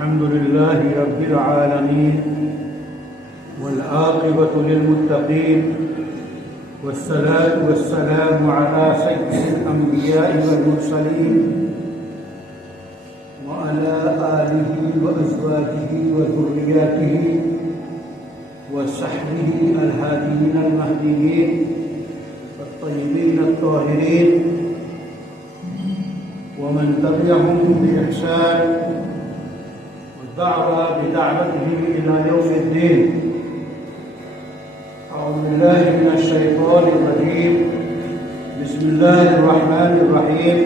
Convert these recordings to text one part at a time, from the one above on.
الحمد لله رب العالمين والعاقبة للمتقين والصلاة والسلام على سيد الأنبياء والمرسلين وعلى آله وأزواجه وذرياته وصحبه الهاديين المهديين والطيبين الطاهرين ومن تبعهم بإحسان والدعوة بدعوته إلى يوم الدين. أعوذ بالله من الشيطان الرجيم. بسم الله الرحمن الرحيم.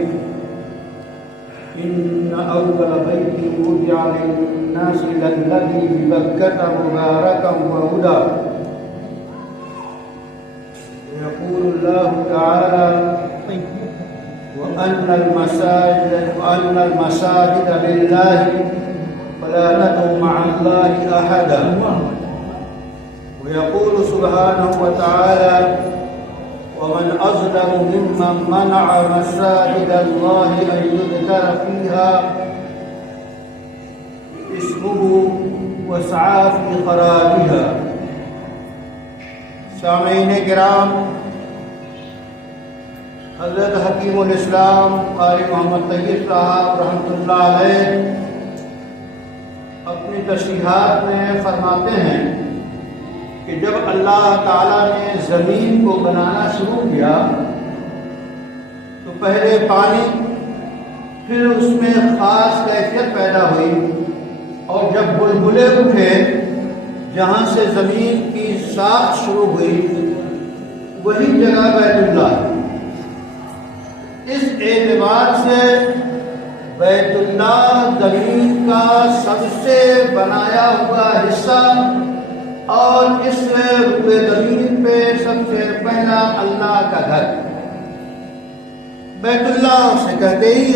إن أول بيت وضع للناس للذي ببكة مباركا وهدى. ويقول الله تعالى وأن المساجد لله فلا ندعو مع الله أحدا. ويقول سبحانه وتعالى ومن أظلم ممن منع مساجد الله أن يذكر فيها اسمه وسعى في خرابها. سامعین کرام، حضرت حکیم الاسلام قاری محمد طیب صاحب رحمۃ اللہ علیہ اپنی تشریحات میں فرماتے ہیں کہ جب اللہ تعالیٰ نے زمین کو بنانا شروع کیا تو پہلے پانی، پھر اس میں خاص کیفیت پیدا ہوئی، اور جب بلبلے اٹھے جہاں سے زمین کی ساخت شروع ہوئی وہی جگہ بیت اللہ ہے۔ اس اعتبار سے بیت اللہ زمین کا سب سے بنایا ہوا حصہ، اور اس روئے زمین پہ سب سے پہلا اللہ کا گھر بیت اللہ سے کہتے ہی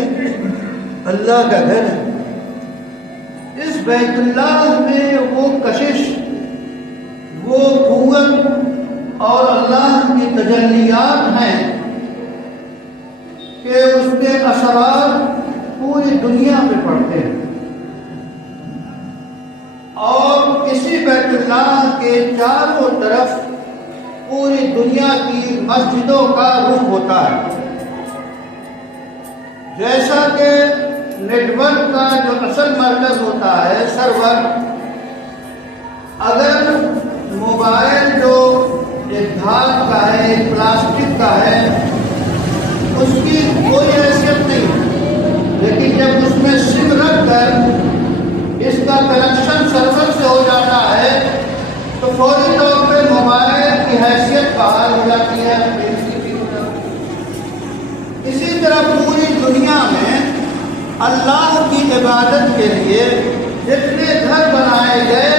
اللہ کا گھر ہے۔ اس بیت اللہ میں وہ کشش، وہ قوت اور اللہ کی تجلیات ہیں کہ اس کے اثرات پوری دنیا میں پڑتے ہیں، اور اسی بیت اللہ کے چاروں طرف پوری دنیا کی مسجدوں کا رخ ہوتا ہے۔ جیسا کہ نیٹ ورک کا جو اصل مرکز ہوتا ہے سرور، اگر موبائل جو ایک دھات کا ہے، ایک پلاسٹک کا ہے، اس کی کوئی حیثیت نہیں، لیکن جب اس میں سم رکھ کر اس کا کنیکشن سرور سے ہو جاتا ہے تو فوری طور پہ موبائل کی حیثیت بحال ہو جاتی ہے۔ اسی طرح پوری دنیا میں اللہ کی عبادت کے لیے جتنے گھر بنائے گئے،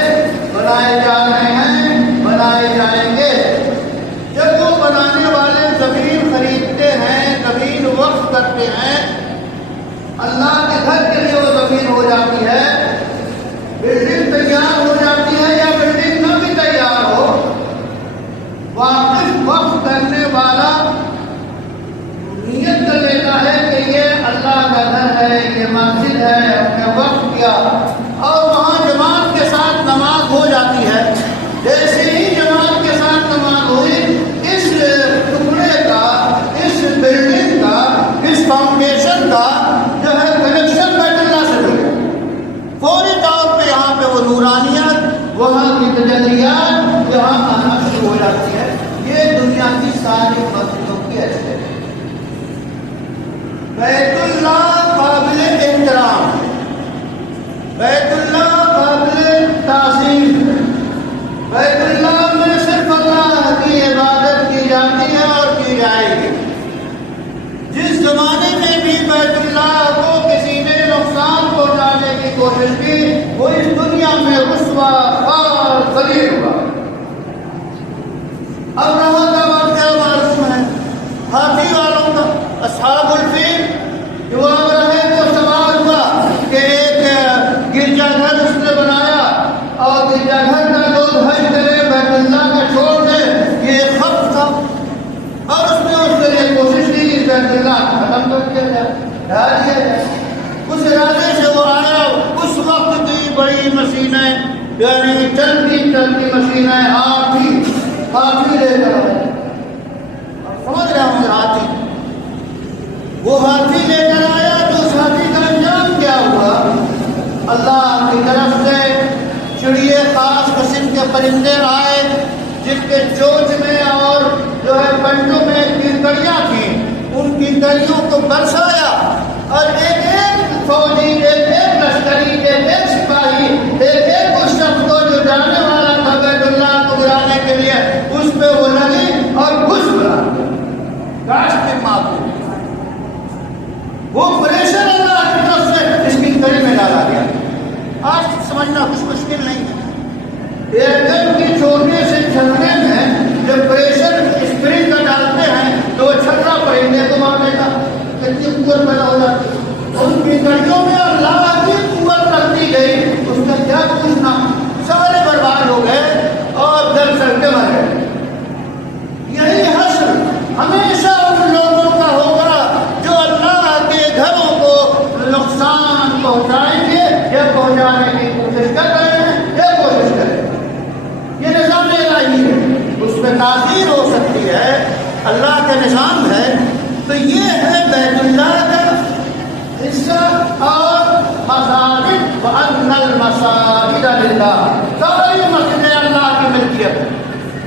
بنائے جا رہے ہیں، بنائے جائیں گے۔ جب وہ بنانے والے زمین خریدتے ہیں، زمین وقف کرتے ہیں، اللہ کے گھر کے لیے وہ زمین ہو جاتی ہے، بلڈنگ تیار ہو جاتی ہے یا بلڈنگ نہ بھی تیار ہو، واقف وقف کرنے والا نیت کر لیتا ہے کہ یہ اللہ کا گھر ہے، یہ مسجد ہے، ہم نے وقف کیا، اور وہاں جماعت کے ساتھ نماز ہو جاتی ہے۔ جیسے ہی جماعت کے ساتھ نماز ہوئی، اس ٹکڑے کا، اس بلڈنگ کا، اس فاؤنڈیشن کا جو ہے کنیکشن بیت اللہ سے ہو گیا۔ فوری طور پہ یہاں پہ وہ نورانیت، وہاں کی تجلیات یہاں آنا شروع ہو جاتی ہے۔ یہ دنیا کی ساری مسجدوں کی حیثیت ہے۔ بیت اللہ قابل احترام، بیت اللہ قابل تعظیم، بیت اللہ میں صرف اللہ کی عبادت کی جاتی ہے اور کی جائے گی۔ جس زمانے میں بھی بیت اللہ کو کسی نے نقصان پہنچانے کی کوشش کی، وہ اس دنیا میں رسوا اور ذلیل ہوا۔ اب رہا کا واقعہ معلوم ہے، ہاتھی والوں کا، اصحاب الفیل جو اب رہے تو سوال ہوا کہ ایک گرجا گھر اس نے بنایا، اور گرجا گھر کا جو حج کرے بیت اللہ کا چھوڑ دے، یہ خط تھا، اور اس نے اس کے لیے کوشش کی کہ بیت اللہ ختم کر دیا جائے، ڈھا دیا جائے۔ اس ارادے سے وہ آیا، اس وقت बड़ी मशीनें, यानी चलती चलती मशीनें, हाथी लेकर आए। समझ रहे होंगे हाथी, वो हाथी लेकर आया तो उस हाथी का अंजाम क्या हुआ? अल्लाह की तरफ से चिड़िए खास किस्म के परिंदे आए जिनके चोंच में और जो है पंजों में कीकड़ियाँ थी, उन कीकड़ियों को बरसाया और एक एक फौजी, एक एक लश्करी, एक एक सिपाही, एक एक उस शख्स को जो जाने वाला था बैतुल्लाह को गिराने के लिए, उस पे वो लगी और घुस बना काश के माफी। वो प्रेशर अल्लाह की तरफ से इस कीकड़ी में डाला गया। आज समझना कुछ मुश्किल नहीं है। एयरगन की छोटे से छलने में जब प्रेशर स्प्रिंग का डालते हैं तो वो छल्ला परिंदे को मार देगा, कितनी कुव्वत पैदा हो जाती है। उन कीकड़ियों में अल्लाह की कुव्वत रखती गई, उसका क्या पूछना, सारे बर्बाद हो गए और दर सड़के मर गए। यही हश्र हमेशा उन लोगों का होगा जो अल्लाह के घरों को नुकसान पहुंचाएंगे या पहुंचाने की कोशिश कर रहे हैं या कोशिश करें। ये निज़ाम इलाही है, उसमें तासीर हो सकती है, अल्लाह का निज़ाम है। तो ये है बैतुल्लाह का हिस्सा और मसाजिद व अन्नल मसाजिद लिल्लाह, सारी मस्जिदें अल्लाह की मिल्कियत है।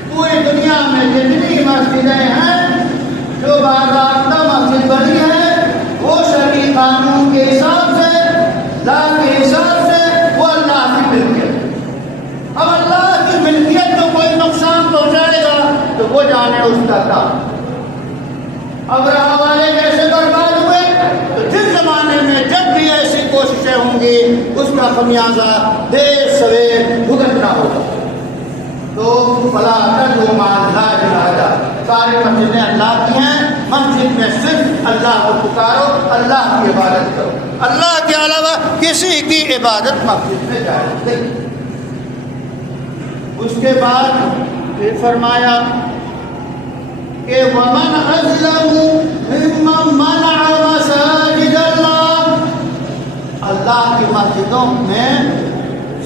पूरी दुनिया में जितनी मस्जिदें हैं जो बाकायदा मस्जिद बनी है वो शरई कानून के हिसाब से, ला के हिसाब से वो अल्लाह की मिल्कियत है। अब अल्लाह की मिल्कियत को कोई नुकसान पहुंचाएगा तो वो जाने उसका काम। अब रहा वाले कैसे बर्बाद हुए तो जिस जमाने में जब भी ऐसी कोशिशें होंगी उसका खमियाजा देर सवेर भुगतना होगा। तो फला तदउ मा अल्लाह इलाहा, सारी मस्जिदें अल्लाह की हैं, मस्जिद में सिर्फ अल्लाह को पुकारो, अल्लाह की इबादत करो, अल्लाह के अलावा किसी की इबादत मस्जिद में जाए नहीं। उसके बाद फिर फरमाया कि वमन अज़लमु मिम्मन मनअ मसाजिद अल्लाह, अल्लाह की मस्जिदों में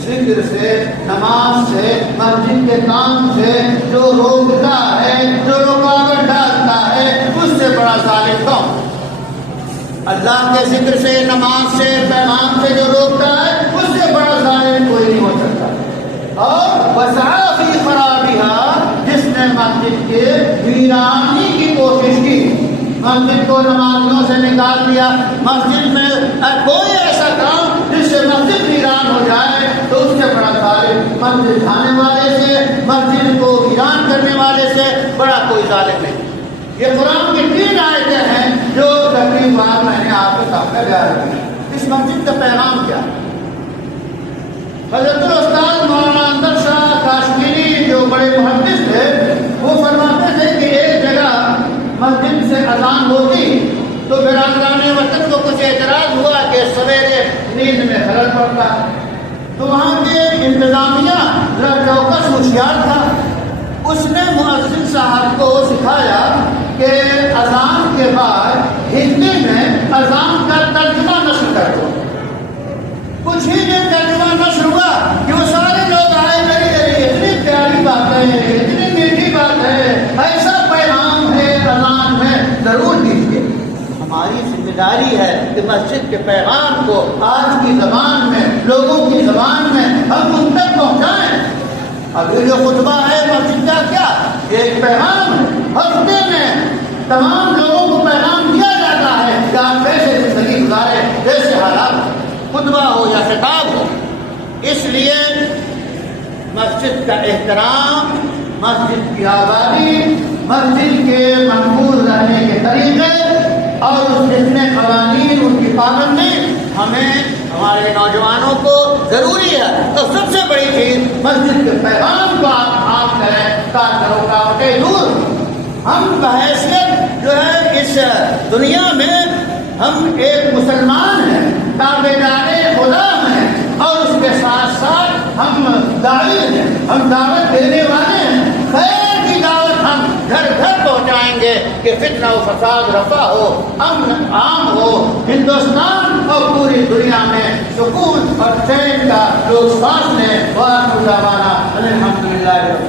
जिक्र से, नमाज से, मस्जिद के काम से जो रोकता है, जो रुकावट डालता है, उससे बड़ा जालिम कौन? अल्लाह के जिक्र से, नमाज से, पैगाम से जो रोकता है उससे बड़ा जालिम कोई नहीं हो सकता। और वसआ फी खराबिहा, जिसने मस्जिद के वीरानी की कोशिश की, मस्जिद को नमाजियों से निकाल दिया, मस्जिद में कोई ऐसा काम जिससे मस्जिद वीरान हो जाए तो उससे बड़ा जालिम मस्जिद ढाने वाले से, मस्जिद को वीरान करने वाले से बड़ा कोई जालिम नहीं। ये कुरान की 3 आयतें हैं जो तकरीबन मैंने आपके सामने बयान की। इस मस्जिद का पैगाम क्या है? हज़रत उस्ताद मौलाना अंदर शाह काश्मीरी जो बड़े मुहद्दिस थे, वो फरमाते थे कि एक जगह मस्जिद से अजान होती तो बिरादराने वतन को कुछ एतराज हुआ कि सवेरे नींद में खलल पड़ता, तो वहाँ के इंतजामिया चौकस होशियार था, उसने मुअज्जिन साहब को सिखाया कि अजान के बाद हिंदी में अजान का तर्जुमा नस्ल कर दो। कुछ ही दिन तर्जुमा नस्ल हुआ कि वो सारे लोग आए, मेरी इतनी प्यारी बात है, इतनी मीठी बात है, ऐसा पैगाम है अजान में, जरूर दीजिए। हमारी जिम्मेदारी है कि मस्जिद के पैगाम को आज की ज़बान में, लोगों की ज़बान में हम उन तक पहुँचाएँ। अभी जो खुतबा है मस्जिद का क्या, एक पैगाम है। हफ्ते में तमाम लोगों को पैगाम दिया जाता है कि आप कैसे जिंदगी गुजारे, कैसे हालात, खुतबा हो या खिताब हो। इसलिए मस्जिद का एहतराम, मस्जिद की आबादी, मस्जिद के महफूज रहने के तरीके और उसके जितने क़वानीन, उनकी पाबंदी हमें, हमारे नौजवानों को ज़रूरी है। तो सबसे बड़ी चीज़ मस्जिद के पैगाम को आप करें, रुकावटें दूर। हम बहैसियत जो है इस दुनिया में हम एक मुसलमान हैं, ताबेदारे खुदा हैं, और उसके साथ साथ हम दाई हैं, हम दावत देने वाले हैं। खैर की दावत हम घर घर पहुँचाएंगे कि फितना व फसाद रफा हो, अमन आम हो, हिंदुस्तान और पूरी दुनिया में सुकून और चैन का لوگ ساتھ میں وآخر دعوانا الحمدللہ